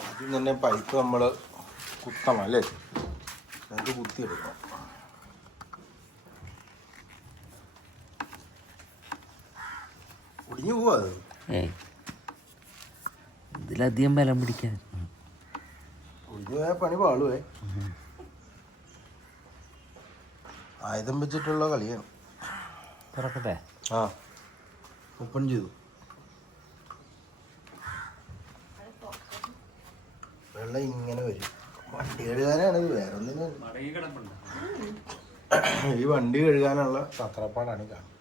ആദ്യം തന്നെ പൈപ്പ് നമ്മൾ കുത്തണം അല്ലേ? അത് കുത്തിയെടുക്കണം ഒടിഞ്ഞു പോവാ ഇതിലധികം ബലം പിടിക്കാൻ. ഒടിഞ്ഞു പോയാൽ പണി പാളുവേ. ആയുധം വെച്ചിട്ടുള്ള കളിയാണ്. തുറക്കട്ടെ? ആ. ഓപ്പൺ ചെയ്തു. വെള്ളം ഇങ്ങനെ വരും. വണ്ടി കഴുകാനാണ് വേറെ ഒന്നും ഈ വണ്ടി കഴുകാനുള്ള തത്രപ്പാടാണ് കാണുന്നത്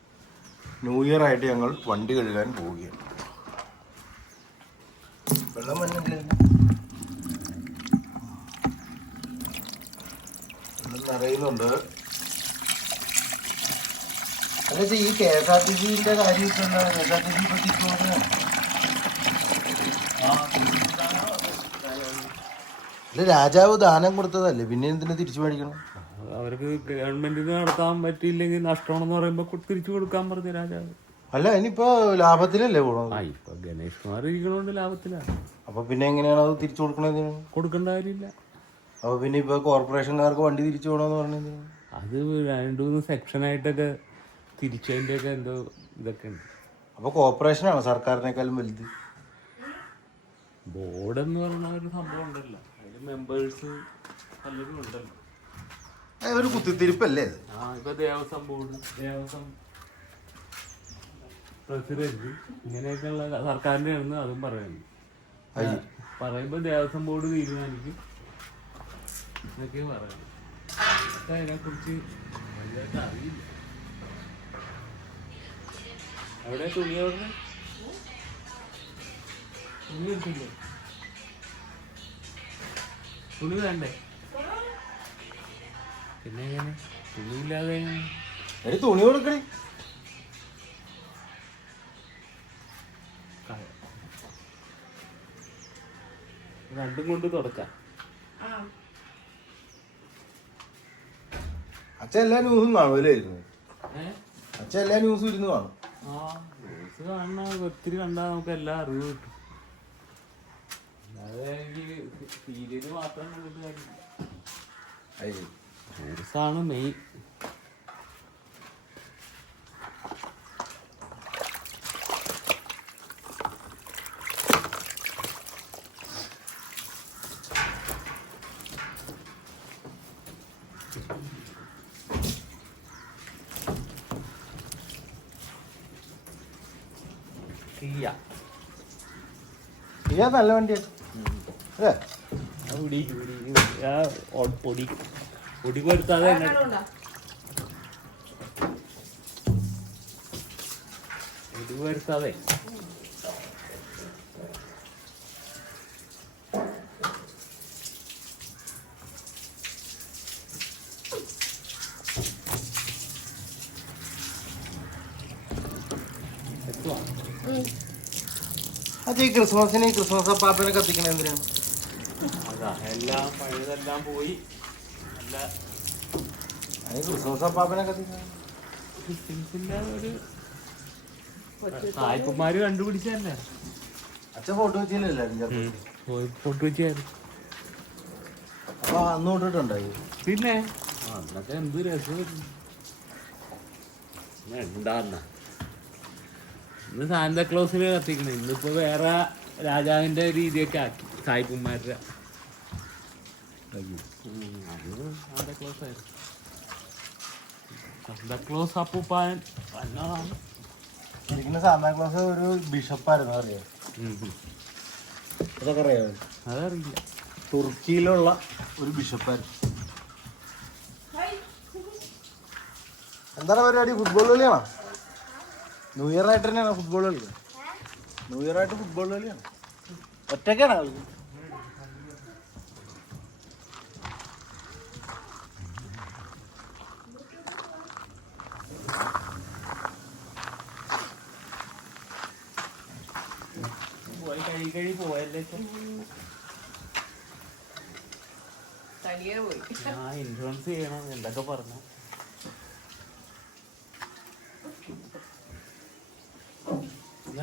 ന്യൂ ഇയർ ആയിട്ട് ഞങ്ങൾ വണ്ടി കഴുകാൻ പോവുകയാണ്. വെള്ളം വന്നിട്ടില്ല നിറയുന്നുണ്ട്. അല്ല ഈ കെ എസ് ആർ ടി സിന്റെ കാര്യം K S R T C പറ്റി അല്ല രാജാവ് ദാനം കൊടുത്തതല്ലേ? പിന്നെ എന്തിനാ തിരിച്ചു മേടിക്കണം? അവർക്ക് ഗവൺമെന്റിന് നടത്താൻ പറ്റിയില്ലെങ്കിൽ നഷ്ടമാണെന്ന് പറയുമ്പോ കൊ- തിരിച്ചു കൊടുക്കാൻ പറഞ്ഞു രാജാവ്. അല്ല ഇനിയിപ്പോ ലാഭത്തിലല്ലേ പോകണം ആ ഇപ്പൊ ഗണേഷ് കുമാർ ഇരിക്കണോണ്ട് ലാഭത്തിലാണ് അപ്പൊ പിന്നെ എങ്ങനെയാണ് അത് തിരിച്ചു കൊടുക്കണത് കൊടുക്കേണ്ട കാര്യമില്ല. അപ്പൊ പിന്നെ ഇപ്പൊ കോർപ്പറേഷൻകാർക്ക് വണ്ടി തിരിച്ചു പോകണമെന്ന് പറഞ്ഞത് അത് രണ്ടു മൂന്ന് സെക്ഷനായിട്ടൊക്കെ തിരിച്ചതിന്റെ ഒക്കെ എന്തോ ഇതൊക്കെ ഉണ്ട്. അപ്പൊ കോർപ്പറേഷനാണ് സർക്കാരിനേക്കാളും വലുത്? ബോർഡ് എന്ന് പറഞ്ഞ ഒരു സംഭവം ഉണ്ടല്ലോ. മെമ്പേഴ്സ് പലരും ഉണ്ടല്ലോ. ഒരു കുത്തിത്തിരിപ്പല്ലേ ആ ഇപ്പൊ ദേവസ്വം ബോർഡ്. ദേവസ്വം പ്രസിഡന്റ് ഇങ്ങനെയൊക്കെയുള്ള സർക്കാരിന്റെ ആണെന്ന് അതും പറയുന്നു. പറയുമ്പോ ദേവസ്വം ബോർഡ് തീരുമാനിക്കും. എന്നൊക്കെ പറയുന്നു അതിനെ കുറിച്ച് വലുതായിട്ട് അറിയില്ല. അവിടെ തുണിയോടെ തുണി എടുത്തില്ലേ? തുണി വേണ്ടേ? പിന്നെ എങ്ങനെ? തുണിയില്ലാതെ ഒരു തുണി കൊടുക്കണേ. രണ്ടും കൊണ്ട് തുടക്കാം. അച്ഛൻ എല്ലാ ന്യൂസും കാണുമല്ലായിരുന്നു അച്ഛൻ എല്ലാ ന്യൂസും ഇരുന്ന് കാണും. ആ ന്യൂസ് കാണണ ഒത്തിരി കണ്ടാൽ നമുക്ക് എല്ലാം അറിവ് കിട്ടും. സീരിയൽ മാത്രം കണ്ടിട്ട് കാര്യമില്ല. Main Kia. നല്ല വണ്ടിയാണ് അല്ലേ പൊടി പൊടി ആ ഒ- പൊടി പൊടി കൊടുത്താതെ വെള്ളമുണ്ടോ? പൊടി കൊടുത്താതെ എത്തുവാ ഉം. അത് ഈ ക്രിസ്മസിന് ക്രിസ്മസ് അപ്പാപ്പനെ കത്തിക്കണ എന്തിനാണ് എല്ലാം പഴയതെല്ലാം പോയി. നല്ല ക്രിസ്ത്യൻസിന്റെ ഒരു സായിപ്പന്മാര് കണ്ടുപിടിച്ചല്ലേ അച്ഛൻ ഫോട്ടോ വെച്ചില്ലല്ലോ ഫോട്ടോ വെച്ചായിരുന്നു. അപ്പൊ അന്ന് തൊട്ടിട്ടുണ്ടായി പിന്നെ? അന്നൊക്കെ എന്ത് രസമായിരുന്നു ഉണ്ടാന്ന ഇന്ന് സാന്താക്ലോസിന് കത്തിക്കണേ. ഇന്നിപ്പോ വേറെ രാജാവിന്റെ രീതിയൊക്കെ ആക്കി. സായിപ്പന്മാരുടെ സാന്താക്ലോസ് അപ്പൂപ്പാൻ വന്നതാണ് ശരിക്കും സാന്താക്ലോസ് ഒരു ബിഷപ്പായിരുന്നു അറിയാം. അതൊക്കെ അറിയാമോ അതറിയില്ല തുർക്കിയിലുള്ള ഒരു ബിഷപ്പായിരുന്നു. എന്താണ് പരിപാടി ഫുട്ബോൾ കളിയാണോ ന്യൂ ഇയർ ആയിട്ട് തന്നെയാണോ ഫുട്ബോൾ കളിക്കുന്നത് ന്യൂ ഇയർ ആയിട്ട് ഫുട്ബോൾ കളിയാണ്. ഒറ്റയ്ക്കാണ് കളി കൈ കഴി പോയല്ലേ ആ ഇൻഷുറൻസ് ചെയ്യണം എന്തൊക്കെ പറഞ്ഞു.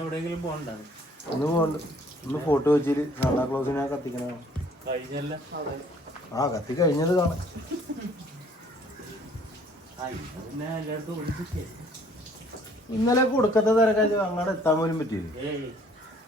എവിടെയെങ്കിലും പോകണ്ട? ഒന്ന് പോകണ്ട. ഒന്ന് ഫോട്ടോ വെച്ചിൽ സാന്താ ക്ലോസിനെ കത്തിക്കണം കഴിഞ്ഞല്ല? ആ കത്തി കഴിഞ്ഞത് കാണാം. ഇന്നലെ കൊടുക്കത്തെ തിരക്കാച്ച അങ്ങോട്ട് എത്താൻ പോലും പറ്റിയില്ല.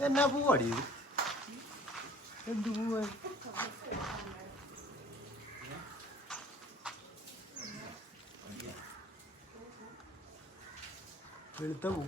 എന്നാ പൂവാടി? എന്തു എന്ത് പൂവാ? വെളുത്ത പൂ.